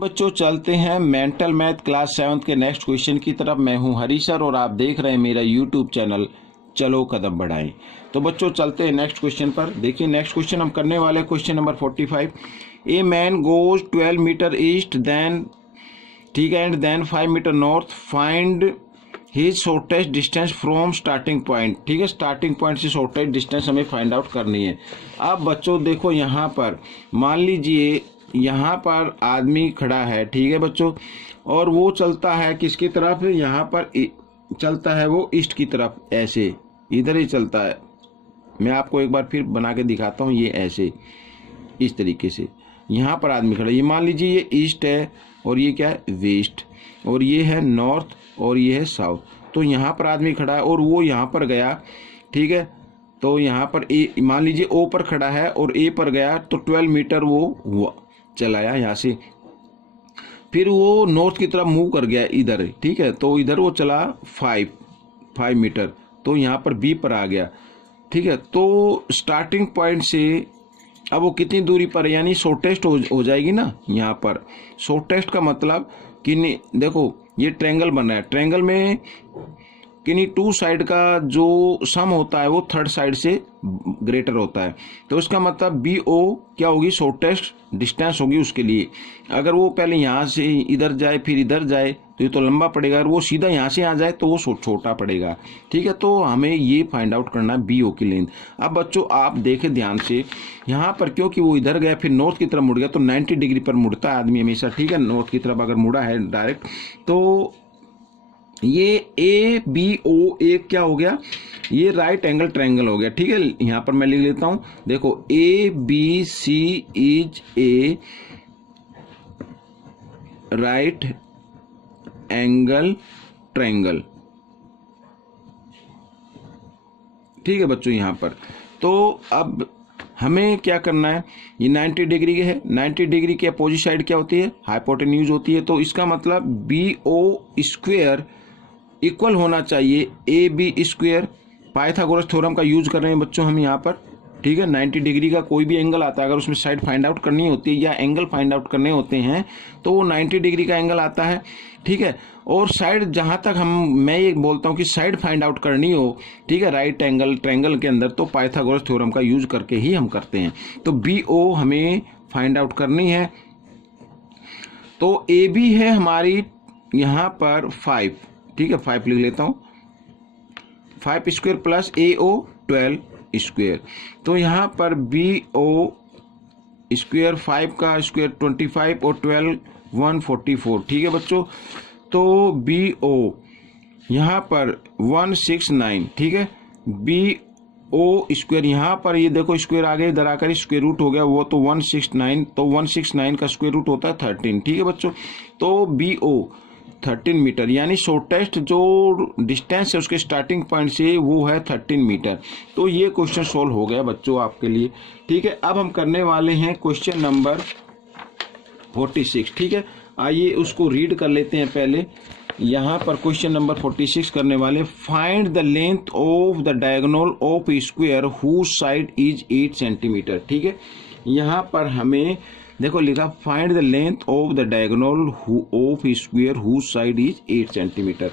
बच्चों चलते हैं मेंटल मैथ क्लास 7 के नेक्स्ट क्वेश्चन की तरफ। मैं हूं हरी सर और आप देख रहे हैं मेरा यूट्यूब चैनल चलो कदम बढ़ाएं। तो बच्चों चलते हैं नेक्स्ट क्वेश्चन पर। देखिए नेक्स्ट क्वेश्चन हम करने वाले question number 45। A man goes 12 metre east then ठीक है and then 5 metre north, find his shortest distance from starting point. ठीक है, स्टार्टिंग पॉइंट से शॉर्टेस्ट डिस्टेंस हमें फाइंड आउट करनी है। अब बच्चों देखो यहाँ पर मान लीजिए यहाँ पर आदमी खड़ा है, ठीक है बच्चों, और वो चलता है किसकी तरफ, यहाँ पर चलता है वो ईस्ट की तरफ, ऐसे इधर ही चलता है। मैं आपको एक बार फिर बना के दिखाता हूँ, ये ऐसे इस तरीके से यहाँ पर आदमी खड़ा है। ये मान लीजिए ये ईस्ट है और ये क्या है वेस्ट, और ये है नॉर्थ और ये है साउथ। तो यहाँ पर आदमी खड़ा है और वो यहाँ पर गया, ठीक है। तो यहाँ पर ए मान लीजिए ओ पर खड़ा है और ए पर गया, तो 12 मीटर वो चलाया यहाँ से। फिर वो नॉर्थ की तरफ मूव कर गया इधर, ठीक है। तो इधर वो चला 5 मीटर, तो यहाँ पर बी पर आ गया, ठीक है। तो स्टार्टिंग पॉइंट से अब वो कितनी दूरी पर है, यानी शॉर्टेस्ट हो जाएगी ना। यहाँ पर शॉर्टेस्ट का मतलब कि देखो ये ट्रायंगल बन रहा है, ट्रायंगल में किन्हीं टू साइड का जो सम होता है वो थर्ड साइड से ग्रेटर होता है। तो इसका मतलब बी ओ क्या होगी, शॉर्टेस्ट डिस्टेंस होगी उसके लिए। अगर वो पहले यहाँ से इधर जाए फिर इधर जाए तो ये तो लंबा पड़ेगा, और वो सीधा यहाँ से आ जाए तो वो छोटा पड़ेगा, ठीक है। तो हमें ये फाइंड आउट करना है बी ओ की लेंथ। अब बच्चों आप देखें ध्यान से, यहाँ पर क्योंकि वो इधर गया फिर नॉर्थ की तरफ मुड़ गया, तो 90 डिग्री पर मुड़ता है आदमी हमेशा, ठीक है। नॉर्थ की तरफ अगर मुड़ा है डायरेक्ट, तो ये ए बी ओ एक क्या हो गया, ये राइट एंगल ट्रायंगल हो गया, ठीक है। यहां पर मैं लिख लेता हूं, देखो A B C is a right angle triangle, ठीक है बच्चों। यहां पर तो अब हमें क्या करना है, ये 90 डिग्री के है, 90 डिग्री की अपोजिट साइड क्या होती है, हाइपोटेन्यूज होती है। तो इसका मतलब बी ओ स्क्वायर इक्वल होना चाहिए A B square. Pythagoras theorem का यूज कर रहे हैं बच्चों हम यहाँ पर, ठीक है। 90 डिग्री का कोई भी एंगल आता है, अगर उसमें साइड फाइंड आउट करनी होती है या एंगल फाइंड आउट करने होते हैं तो वो 90 डिग्री का एंगल आता है, ठीक है। और साइड जहाँ तक मैं ये बोलता हूँ कि साइड फाइंड आउट करनी हो, ठीक है, राइट एंगल ट्रायंगल के अंदर, तो पाइथागोरस थ्योरम का यूज करके ही हम करते हैं। तो बी ओ हमें फाइंड आउट करनी है। तो ए बी है हमारी यहाँ पर 5, ठीक है, 5 लिख लेता हूँ, 5 स्क्वायर प्लस ए ओ 12 स्क्वायर। तो यहाँ पर बी ओ स्क्वायर 5 का स्क्वायर 25 और 12 144, ठीक है बच्चों। तो बी ओ यहाँ पर 169, ठीक है। बी ओ स्क्वायर यहाँ पर ये देखो स्क्वायर आगे इधर आकर स्क्वायर रूट हो गया, वो तो 169, तो 169 का स्क्वायर रूट होता है 13, ठीक है बच्चों। तो बी ओ 13 मीटर, यानी शॉर्टेस्ट जो डिस्टेंस है उसके स्टार्टिंग पॉइंट से वो है 13 मीटर। तो ये क्वेश्चन सोल्व हो गया बच्चों आपके लिए, ठीक है। अब हम करने वाले हैं क्वेश्चन नंबर 46, ठीक है। आइए उसको रीड कर लेते हैं पहले। यहाँ पर क्वेश्चन नंबर 46 करने वाले, find the length of the diagonal of square whose side is 8 centimetre, ठीक है। यहाँ पर हमें देखो लिखा find the length of the diagonal of square whose side is 8 centimetre.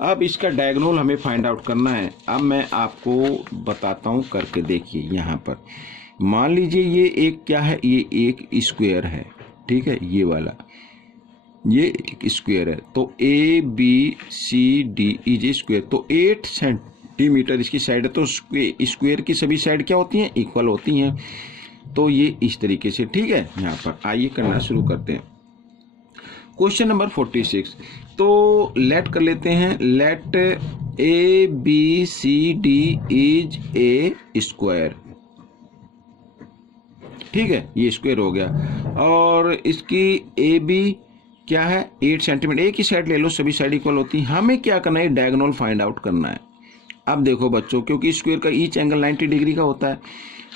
अब इसका डायगोनल हमें फाइंड आउट करना है। अब मैं आपको बताता हूँ करके, देखिए यहाँ पर मान लीजिए ये एक क्या है, ये एक स्क्वायर है, ठीक है, ये वाला ये एक स्क्वायर है। तो A B C D is square, तो 8 सेंटीमीटर इसकी साइड है। तो स्क्वायर की सभी साइड क्या होती हैं, इक्वल होती हैं। तो ये इस तरीके से, ठीक है। यहाँ पर आइए करना शुरू करते हैं क्वेश्चन नंबर 46। तो लेट कर लेते हैं, let A B C D is a square, ठीक है, ये स्क्वायर हो गया। और इसकी ए बी क्या है 8 सेंटीमीटर, एक ही साइड ले लो, सभी साइड इक्वल होती है। हमें क्या करना है, डायगोनल फाइंड आउट करना है। अब देखो बच्चों, क्योंकि स्क्वायर का ईच एंगल 90 डिग्री का होता है,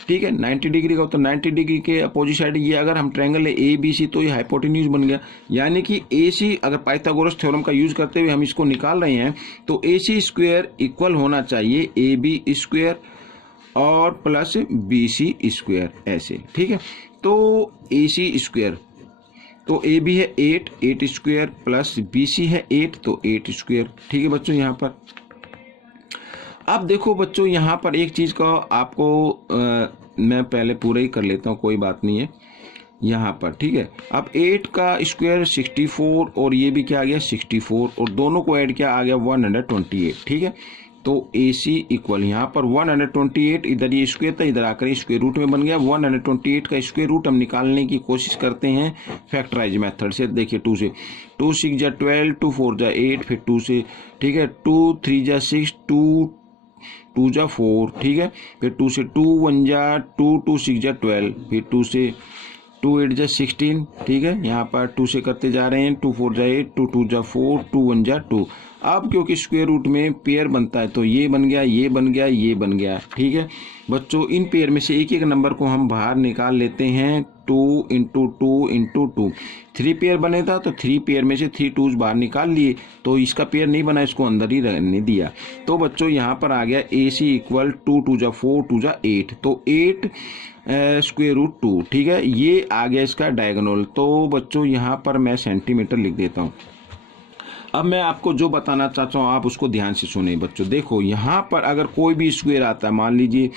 ठीक है, 90 डिग्री का होता है। 90 डिग्री के अपोजिट साइड ये अगर हम ट्रायंगल है ए बी सी, तो ये हाइपोटेन्यूज बन गया, यानी कि ए सी अगर पाइथागोरस थ्योरम का यूज करते हुए हम इसको निकाल रहे हैं, तो ए सी स्क्वायर इक्वल होना चाहिए ए बी स्क्वायर और प्लस बी सी स्क्वायर, ऐसे, ठीक है। तो ए सी स्क्वायर तो ए बी है 8, 8 स्क्वायर प्लस बी सी है 8, तो 8 स्क्वायर। ठीक है बच्चों, यहाँ पर अब देखो बच्चों, यहाँ पर एक चीज़ का आपको मैं पहले पूरा ही कर लेता हूँ, कोई बात नहीं है यहाँ पर। ठीक है, अब 8 का स्क्वायर 64 और ये भी क्या आ गया 64 और दोनों को ऐड किया आ गया 128। ठीक है, तो ए सी इक्वल यहाँ पर 128, इधर ये स्क्वायर था, इधर आकर स्क्वायर रूट में बन गया 128 का स्क्वायर रूट। हम निकालने की कोशिश करते हैं फैक्टराइज मेथड से। देखिए 2 से 2 6 जा 12, 2 4 जा 8, फिर 2 से, ठीक है 2 3 जा 6, 2 जा 4, ठीक है, फिर 2 से 2 1 जा 2, 2 6 जा 12, फिर 2 से 2 8 जा 16। ठीक है, यहाँ पर 2 से करते जा रहे हैं, 2 4 जा 8, 2 2 जा 4, 2 1 जा 2। अब क्योंकि स्क्वायर रूट में पेयर बनता है तो ये बन गया, ये बन गया, ये बन गया। ठीक है बच्चों, इन पेयर में से एक एक नंबर को हम बाहर निकाल लेते हैं। 2 इंटू 2 इंटू 2, 3 पेयर बने था तो 3 पेयर में से 3 2 बाहर निकाल लिए, तो इसका पेयर नहीं बना, इसको अंदर ही रहने दिया। तो बच्चों यहाँ पर आ गया ए सी इक्वल 2 2 जा 4, 2 जा 8, तो 8 स्क्वायर रूट 2। ठीक है, ये आ गया इसका डायगोनल। तो बच्चों यहाँ पर मैं सेंटीमीटर लिख देता हूँ। अब मैं आपको जो बताना चाहता हूँ आप उसको ध्यान से सुने बच्चों। देखो यहाँ पर अगर कोई भी स्क्वायर आता है, मान लीजिए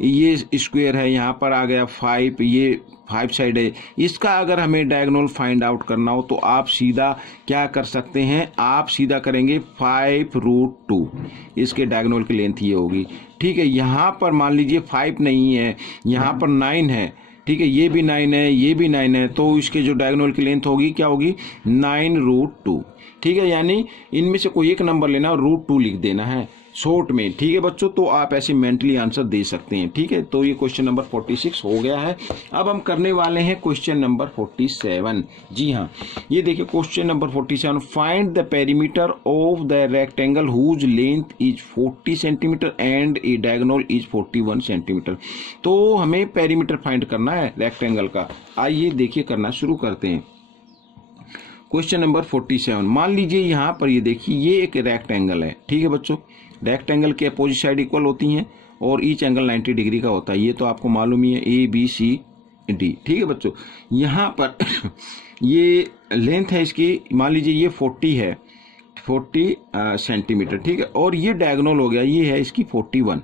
ये स्क्वायर है, यहाँ पर आ गया 5, ये 5 साइड है, इसका अगर हमें डायगोनल फाइंड आउट करना हो तो आप सीधा क्या कर सकते हैं, आप सीधा करेंगे 5 रूट 2, इसके डायगोनल की लेंथ ये होगी। ठीक है, यहाँ पर मान लीजिए 5 नहीं है, यहाँ पर 9 है। ठीक है, ये भी 9 है, ये भी 9 है, तो इसके जो डायगोनल की लेंथ होगी क्या होगी 9 रूट 2। ठीक है, यानी इनमें से कोई एक नंबर लेना और रूट 2 लिख देना है शॉर्ट में। ठीक है बच्चों, तो आप ऐसे मेंटली आंसर दे सकते हैं। ठीक है, तो ये क्वेश्चन नंबर 46 हो गया है। अब हम करने वाले हैं क्वेश्चन नंबर 47। जी हाँ, ये देखिए question number 47, find the perimeter of the rectangle whose length is 40 centimetre and a diagonal is 41 centimetre. तो हमें पेरीमीटर फाइंड करना है रेक्टेंगल का। आइए देखिए करना शुरू करते हैं। क्वेश्चन नंबर 47, मान लीजिए यहाँ पर ये देखिए ये एक रेक्टेंगल है। ठीक है बच्चों, रेक्टेंगल के अपोजिट साइड इक्वल होती हैं और ईच एंगल 90 डिग्री का होता है, ये तो आपको मालूम ही है, ए बी सी डी। ठीक है बच्चों, यहाँ पर ये लेंथ है इसकी, मान लीजिए ये 40 है, 40 सेंटीमीटर। ठीक है, और ये डायगोनल हो गया, ये है इसकी 41।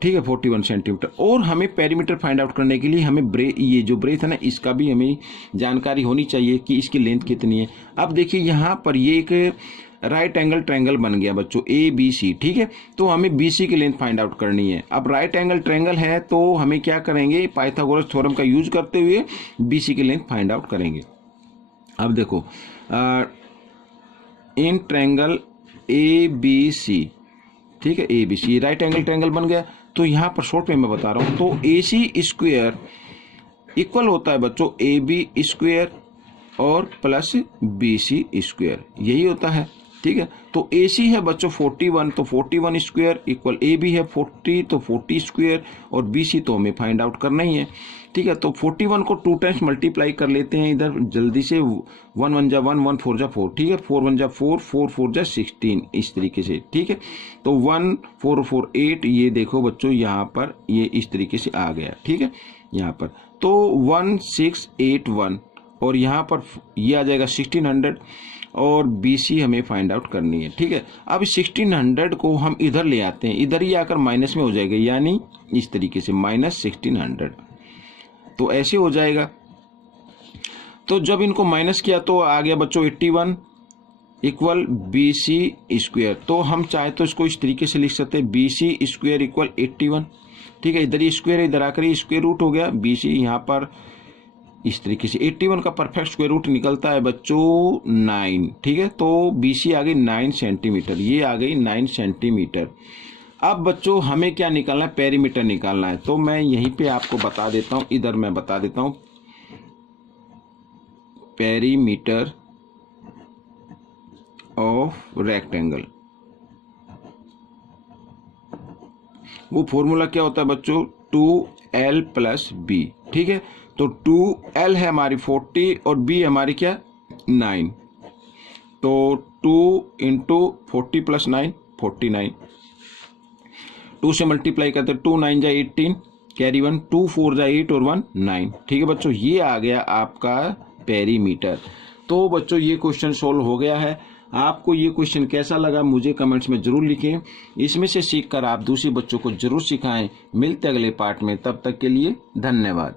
ठीक है, 41 सेंटीमीटर। और हमें पेरीमीटर फाइंड आउट करने के लिए हमें ये जो ब्रेथ है ना, इसका भी हमें जानकारी होनी चाहिए कि इसकी लेंथ कितनी है। अब देखिए यहाँ पर ये एक राइट एंगल ट्रायंगल बन गया बच्चों ए बी सी। ठीक है, तो हमें बी सी की लेंथ फाइंड आउट करनी है। अब राइट एंगल ट्रायंगल है तो हमें क्या करेंगे, पाइथागोरस थ्योरम का यूज करते हुए बी सी की लेंथ फाइंड आउट करेंगे। अब देखो in triangle A B C, ठीक है, A B C right angle triangle बन गया। तो यहाँ पर शॉर्ट में मैं बता रहा हूँ, तो ए सी स्क्वायर इक्वल होता है बच्चों ए बी स्क्वायर और प्लस बी सी स्क्वायर, यही होता है। ठीक है, तो ए सी है बच्चों 41, तो 41 स्क्वायर इक्वल ए बी है 40, तो 40 स्क्वायर और बी सी तो हमें फाइंड आउट करना ही है। ठीक है, तो 41 को 2 टाइम्स मल्टीप्लाई कर लेते हैं इधर जल्दी से, 1 1 जा 1, 1 4 जा 4। ठीक है, 4 1 जा 4, 4 4 जा 16, इस तरीके से। ठीक है, तो 1 4 4 8, ये देखो बच्चों यहाँ पर ये इस तरीके से आ गया। ठीक है, यहाँ पर तो 1681 और यहाँ पर ये आ जाएगा 1600 और BC हमें फाइंड आउट करनी है। ठीक है, अब 1600 को हम इधर ले आते हैं, इधर ही आकर माइनस में हो जाएगा, यानी इस तरीके से -1600, तो ऐसे हो जाएगा। तो जब इनको माइनस किया तो आ गया बच्चों 81 इक्वल BC स्क्वायर। तो हम चाहे तो इसको इस तरीके से लिख सकते हैं, BC स्क्वायर इक्वल 81। ठीक है, इधर ही स्क्वायर इधर आकर ये स्क्वायर रूट हो गया, BC यहाँ पर इस तरीके से 81 का परफेक्ट स्क्वायर रूट निकलता है बच्चों 9। ठीक है, तो BC आ गई 9 सेंटीमीटर, ये आ गई 9 सेंटीमीटर। अब बच्चों हमें क्या निकालना है, पेरीमीटर निकालना है। तो मैं यहीं पे आपको बता देता हूँ, इधर मैं बता देता हूँ पेरीमीटर ऑफ रेक्टेंगल। वो फॉर्मूला क्या होता है बच्चों, 2L + B। ठीक है, तो 2L है हमारी 40 और B हमारी क्या 9, तो 2 × 40 + 9 49, 2 से मल्टीप्लाई करते 2 9 जा 18 कैरी 1, 2 4 जा 8 और 1 9। ठीक है बच्चों, ये आ गया आपका पेरीमीटर। तो बच्चों ये क्वेश्चन सोल्व हो गया है। आपको ये क्वेश्चन कैसा लगा मुझे कमेंट्स में जरूर लिखें। इसमें से सीखकर आप दूसरे बच्चों को जरूर सिखाएं। मिलते अगले पार्ट में, तब तक के लिए धन्यवाद।